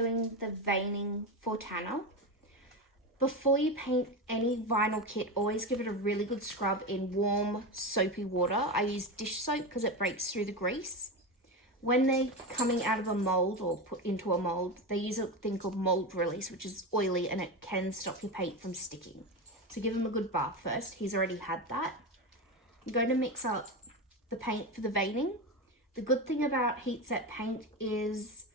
doing the veining for Tanner, before you paint any vinyl kit, always give it a really good scrub in warm, soapy water. I use dish soap because it breaks through the grease. When they're coming out of a mold or put into a mold, they use a thing called mold release, which is oily and it can stop your paint from sticking. So give him a good bath first. He's already had that. I'm going to mix up the paint for the veining. The good thing about heat set paint is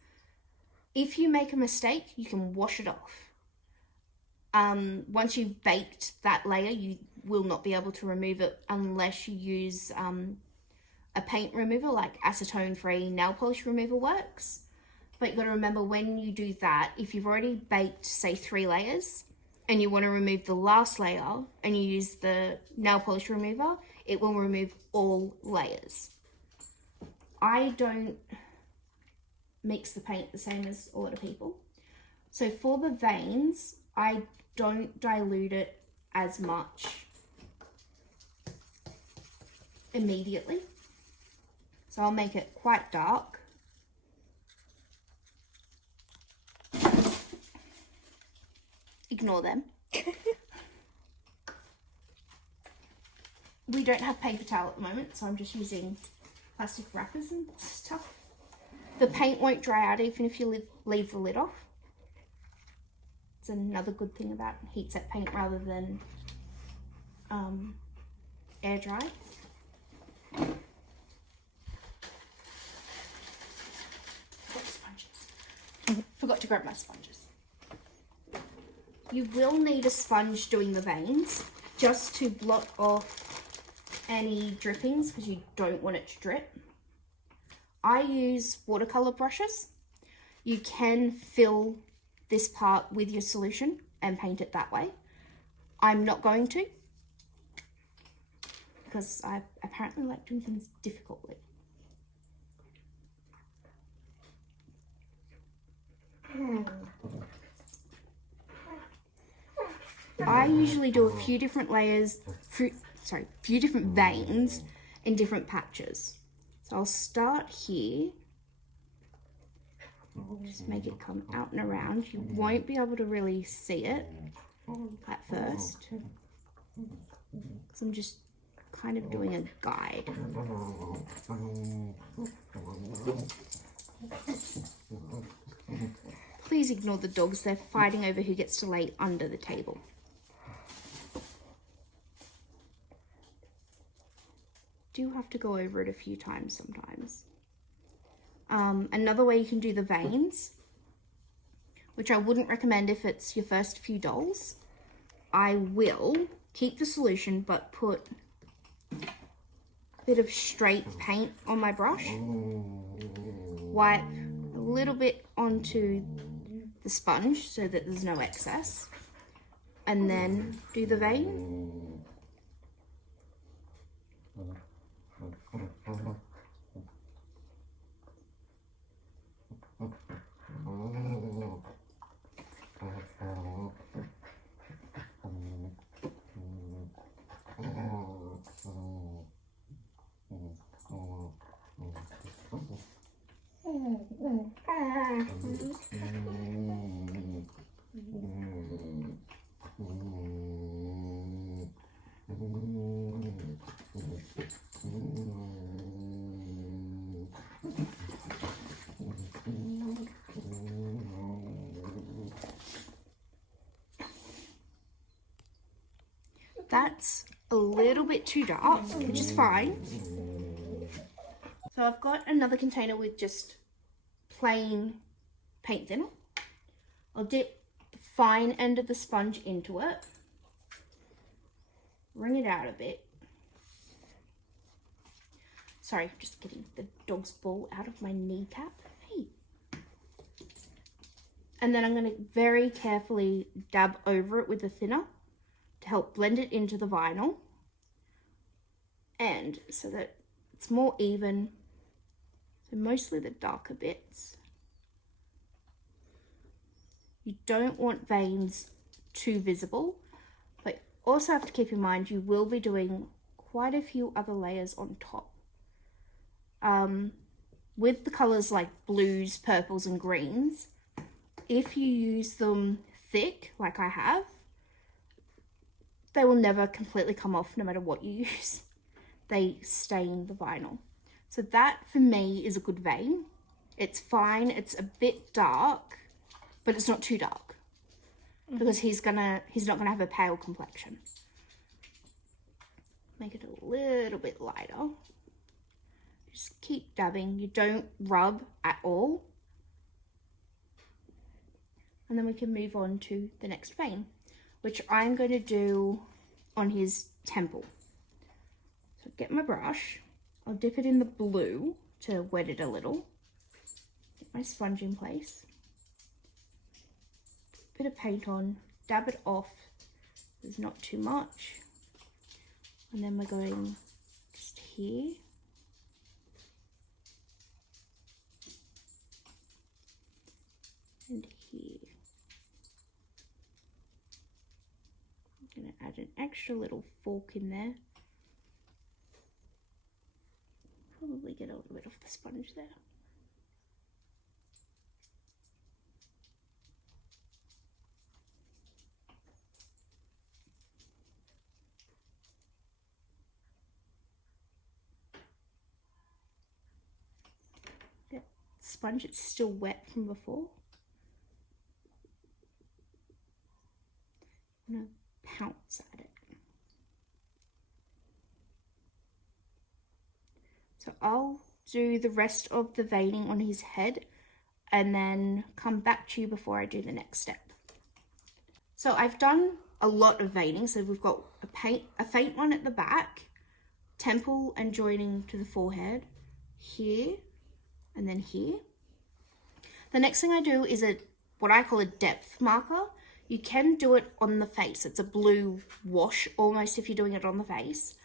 if you make a mistake, you can wash it off. Once you've baked that layer, you will not be able to remove it unless you use a paint remover like acetone-free nail polish remover works. But you've got to remember when you do that, if you've already baked, say, 3 layers and you want to remove the last layer and you use the nail polish remover, it will remove all layers. I don't mix the paint the same as a lot of people. So for the veins, I don't dilute it as much immediately. So I'll make it quite dark. Ignore them. We don't have paper towel at the moment, so I'm just using plastic wrappers and stuff. The paint won't dry out even if you leave the lid off. It's another good thing about heat set paint rather than air dry. Forgot to grab my sponges. You will need a sponge doing the veins just to blot off any drippings because you don't want it to drip. I use watercolor brushes. You can fill this part with your solution and paint it that way. I'm not going to because I apparently like doing things difficultly. I usually do a few different layers, few different veins in different patches. So I'll start here. Just make it come out and around. You won't be able to really see it at first, because I'm just kind of doing a guide. Please ignore the dogs, they're fighting over who gets to lay under the table. Do have to go over it a few times sometimes. Another way you can do the veins, which I wouldn't recommend if it's your first few dolls, I will keep the solution but put a bit of straight paint on my brush, wipe a little bit onto the sponge so that there's no excess, and then do the vein. That's a little bit too dark, which is fine. So I've got another container with just plain paint thinner. I'll dip the fine end of the sponge into it, wring it out a bit. Sorry, just getting the dog's ball out of my kneecap. Hey. And then I'm going to very carefully dab over it with the thinner to help blend it into the vinyl, and so that it's more even, so mostly the darker bits. You don't want veins too visible, but also have to keep in mind you will be doing quite a few other layers on top. With the colours like blues, purples and greens, if you use them thick, like I have, they will never completely come off no matter what you use. They stain the vinyl. So that for me is a good vein. It's fine, it's a bit dark, but it's not too dark because he's not gonna have a pale complexion. Make it a little bit lighter. Just keep dabbing. You don't rub at all. And then we can move on to the next vein, which I'm going to do on his temple. So get my brush. I'll dip it in the blue to wet it a little. Get my sponge in place. Bit of paint on. Dab it off. There's not too much. And then we're going just here. And here. I'm going to add an extra little fork in there. Probably get a little bit off the sponge there. Yeah, sponge, it's still wet from before. I'm going to pounce at it. So I'll do the rest of the veining on his head and then come back to you before I do the next step. So I've done a lot of veining. So we've got a faint one at the back, temple and joining to the forehead, here and then here. The next thing I do is what I call a depth marker. You can do it on the face. It's a blue wash almost if you're doing it on the face.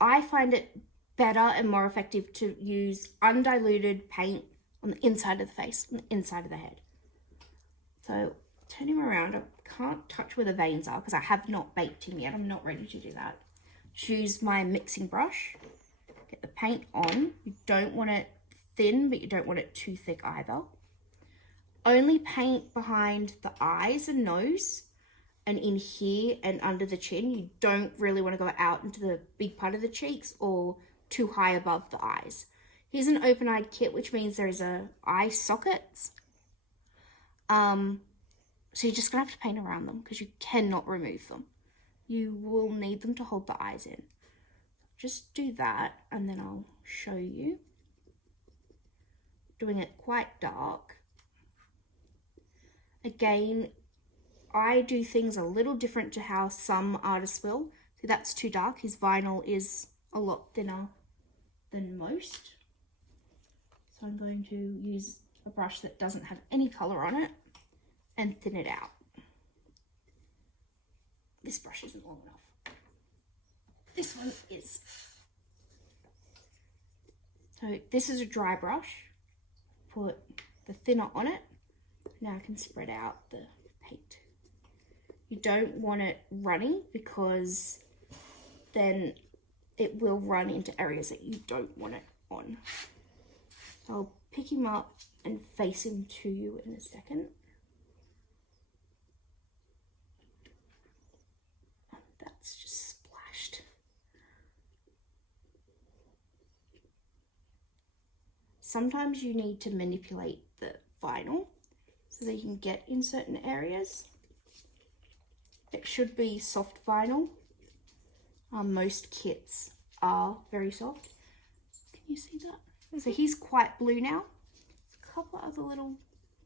I find it better and more effective to use undiluted paint on the inside of the face, on the inside of the head. So turn him around. I can't touch where the veins are because I have not baked him yet. I'm not ready to do that. Choose my mixing brush. Get the paint on. You don't want it thin, but you don't want it too thick either. Only paint behind the eyes and nose and in here and under the chin. You don't really want to go out into the big part of the cheeks or too high above the eyes. Here's an open-eyed kit, which means there's eye sockets. So you're just gonna have to paint around them because you cannot remove them. You will need them to hold the eyes in. Just do that and then I'll show you. Doing it quite dark. Again, I do things a little different to how some artists will. So that's too dark. His vinyl is a lot thinner than most. So I'm going to use a brush that doesn't have any color on it and thin it out. This brush isn't long enough. This one is. So this is a dry brush. Put the thinner on it. Now I can spread out the paint. You don't want it runny because then it will run into areas that you don't want it on. So I'll pick him up and face him to you in a second. That's just splashed. Sometimes you need to manipulate the vinyl so that you can get in certain areas. It should be soft vinyl. Most kits are very soft. Can you see that? So he's quite blue now. A couple other little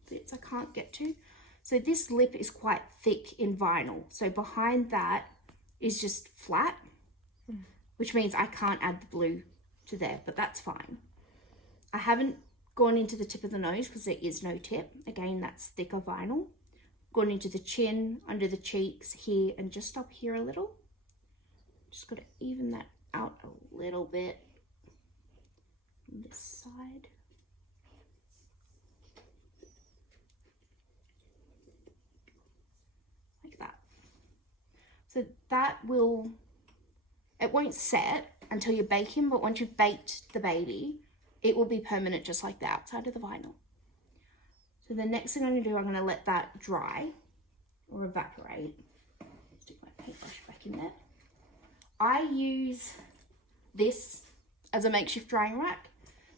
bits I can't get to. So this lip is quite thick in vinyl. So behind that is just flat, which means I can't add the blue to there, but that's fine. I haven't gone into the tip of the nose because there is no tip. Again, that's thicker vinyl. Gone into the chin, under the cheeks, here, and just up here a little. Just got to even that out a little bit on this side. Like that. So that will, it won't set until you bake him, but once you've baked the baby, it will be permanent just like the outside of the vinyl. So the next thing I'm going to do, I'm going to let that dry or evaporate. Stick my paintbrush back in there. I use this as a makeshift drying rack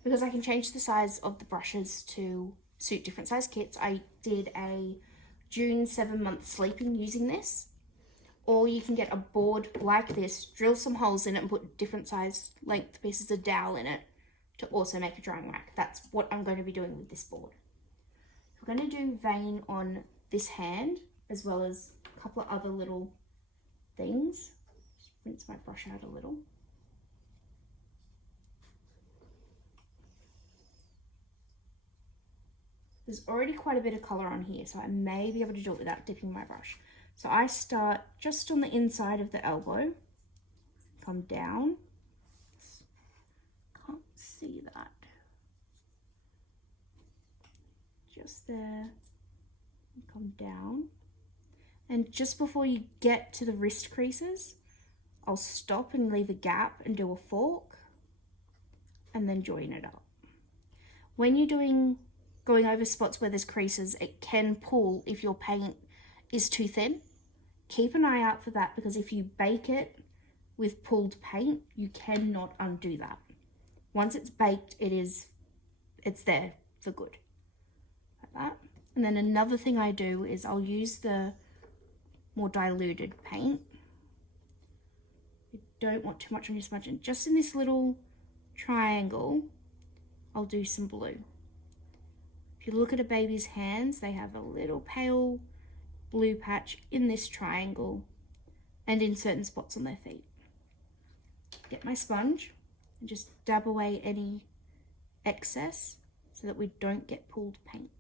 because I can change the size of the brushes to suit different size kits. I did a June 7-month sleeping using this, or you can get a board like this, drill some holes in it and put different size length pieces of dowel in it to also make a drying rack. That's what I'm going to be doing with this board. We're going to do vein on this hand as well as a couple of other little things. Just rinse my brush out a little. There's already quite a bit of colour on here, so I may be able to do it without dipping my brush. So I start just on the inside of the elbow, come down. Can't see that. Just there, come down. And just before you get to the wrist creases, I'll stop and leave a gap and do a fork and then join it up. When you're going over spots where there's creases, it can pull if your paint is too thin. Keep an eye out for that, because if you bake it with pulled paint, you cannot undo that. Once it's baked, it's there for good. Like that. And then another thing I do is I'll use the more diluted paint. You don't want too much on your smudge. And just in this little triangle, I'll do some blue. If you look at a baby's hands, they have a little pale blue patch in this triangle and in certain spots on their feet. Get my sponge and just dab away any excess so that we don't get pulled paint.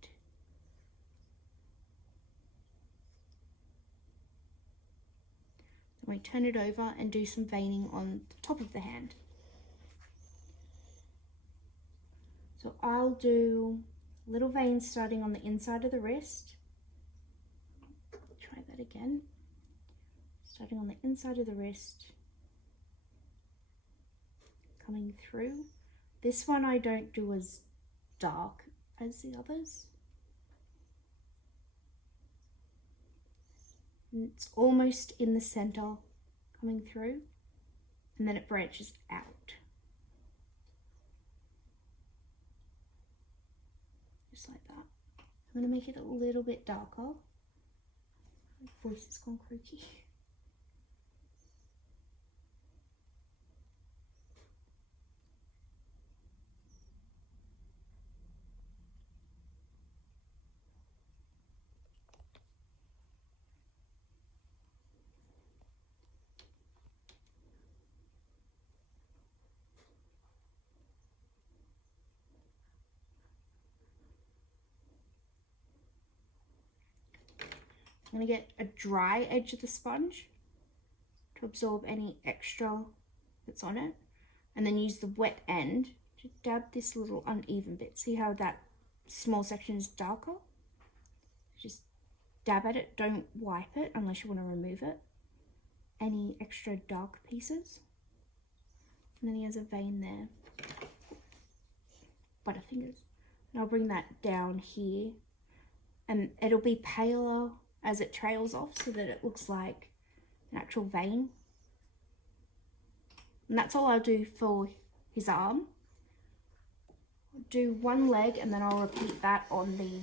Then we turn it over and do some veining on the top of the hand. So I'll do little veins starting on the inside of the wrist. Try that again. Starting on the inside of the wrist, coming through. This one I don't do as dark as the others. And it's almost in the center, coming through, and then it branches out. Just like that. I'm going to make it a little bit darker. My voice has gone croaky. I'm going to get a dry edge of the sponge to absorb any extra that's on it, and then use the wet end to dab this little uneven bit. See how that small section is darker? Just dab at it, don't wipe it unless you want to remove it. Any extra dark pieces. And then he has a vein there. Butterfingers. And I'll bring that down here, and it'll be paler as it trails off so that it looks like an actual vein. And that's all I'll do for his arm. I'll do one leg and then I'll repeat that on the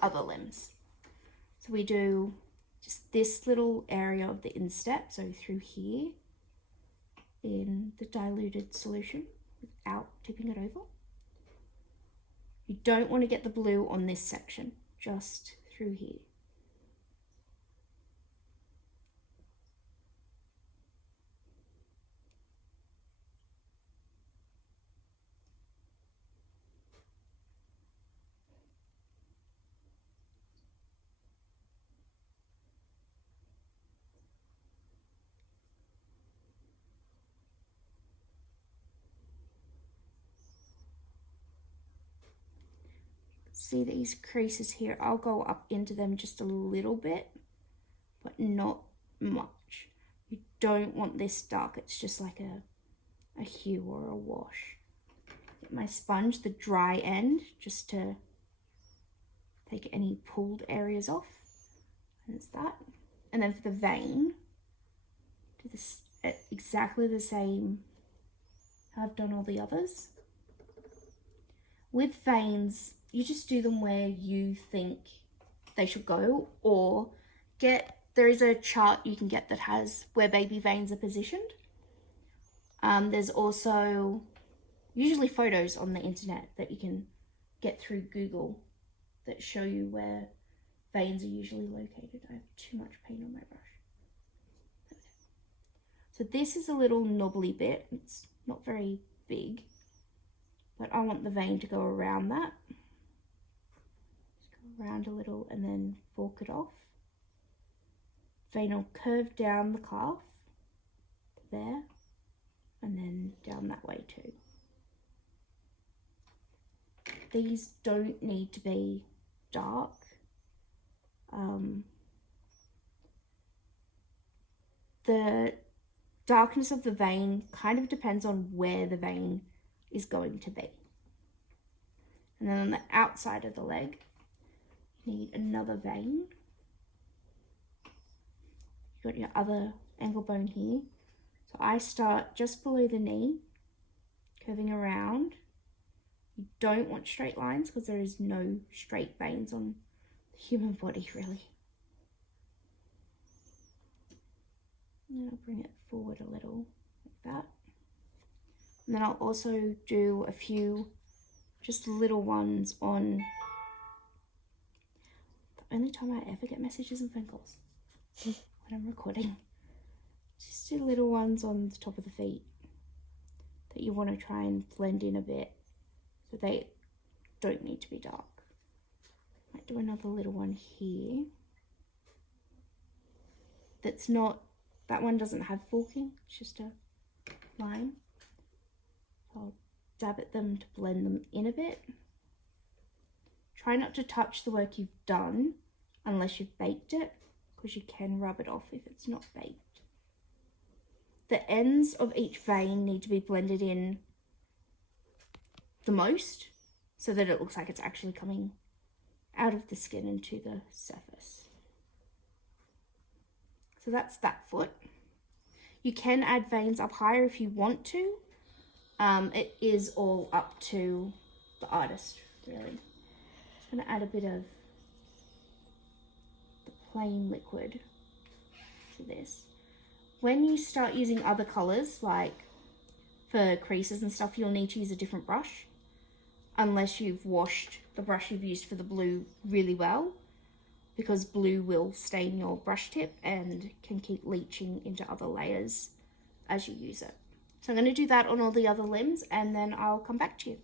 other limbs. So we do just this little area of the instep, so through here in the diluted solution without tipping it over. You don't want to get the blue on this section, just through here. See these creases here? I'll go up into them just a little bit, but not much. You don't want this dark. It's just like a hue or a wash. Get my sponge, the dry end, just to take any pulled areas off. And it's that. And then for the vein, do this exactly the same how I've done all the others. With veins, you just do them where you think they should go, or there is a chart you can get that has where baby veins are positioned. There's also usually photos on the internet that you can get through Google that show you where veins are usually located. I have too much paint on my brush. So this is a little knobbly bit. It's not very big, but I want the vein to go around that. Just go around a little and then fork it off. Vein will curve down the calf there and then down that way too. These don't need to be dark. The darkness of the vein kind of depends on where the vein is going to be. And then on the outside of the leg, you need another vein. You've got your other ankle bone here. So I start just below the knee, curving around. You don't want straight lines because there is no straight veins on the human body, really. And then I'll bring it forward a little, like that. And then I'll also do a few just little ones on the only time I ever get messages and phone calls when I'm recording. Just do little ones on the top of the feet that you want to try and blend in a bit, so they don't need to be dark. Might do another little one here. That one doesn't have forking, it's just a line. I'll dab at them to blend them in a bit. Try not to touch the work you've done unless you've baked it, because you can rub it off if it's not baked. The ends of each vein need to be blended in the most so that it looks like it's actually coming out of the skin into the surface. So that's that foot. You can add veins up higher if you want to. It is all up to the artist, really. Just going to add a bit of the plain liquid to this. When you start using other colours, like for creases and stuff, you'll need to use a different brush, unless you've washed the brush you've used for the blue really well, because blue will stain your brush tip and can keep leaching into other layers as you use it. So I'm going to do that on all the other limbs and then I'll come back to you.